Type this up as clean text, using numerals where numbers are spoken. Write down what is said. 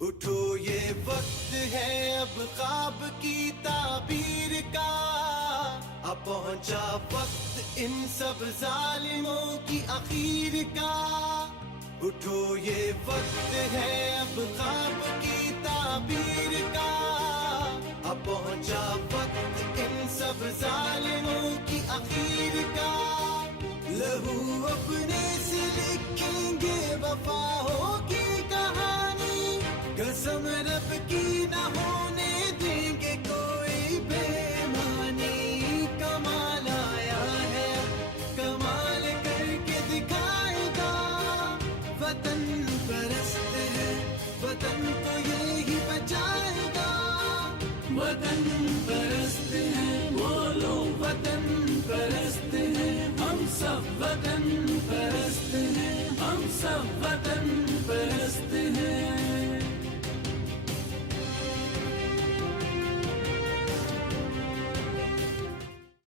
उठो ये वक्त है अब ख्वाब की ताबीर का, अब पहुंचा वक्त इन सब जालिमों की आखिर का। उठो ये वक्त है अब ख्वाब की ताबीर का, अब पहुंचा वक्त इन सब जालिमों की आखिर का। लहू अपने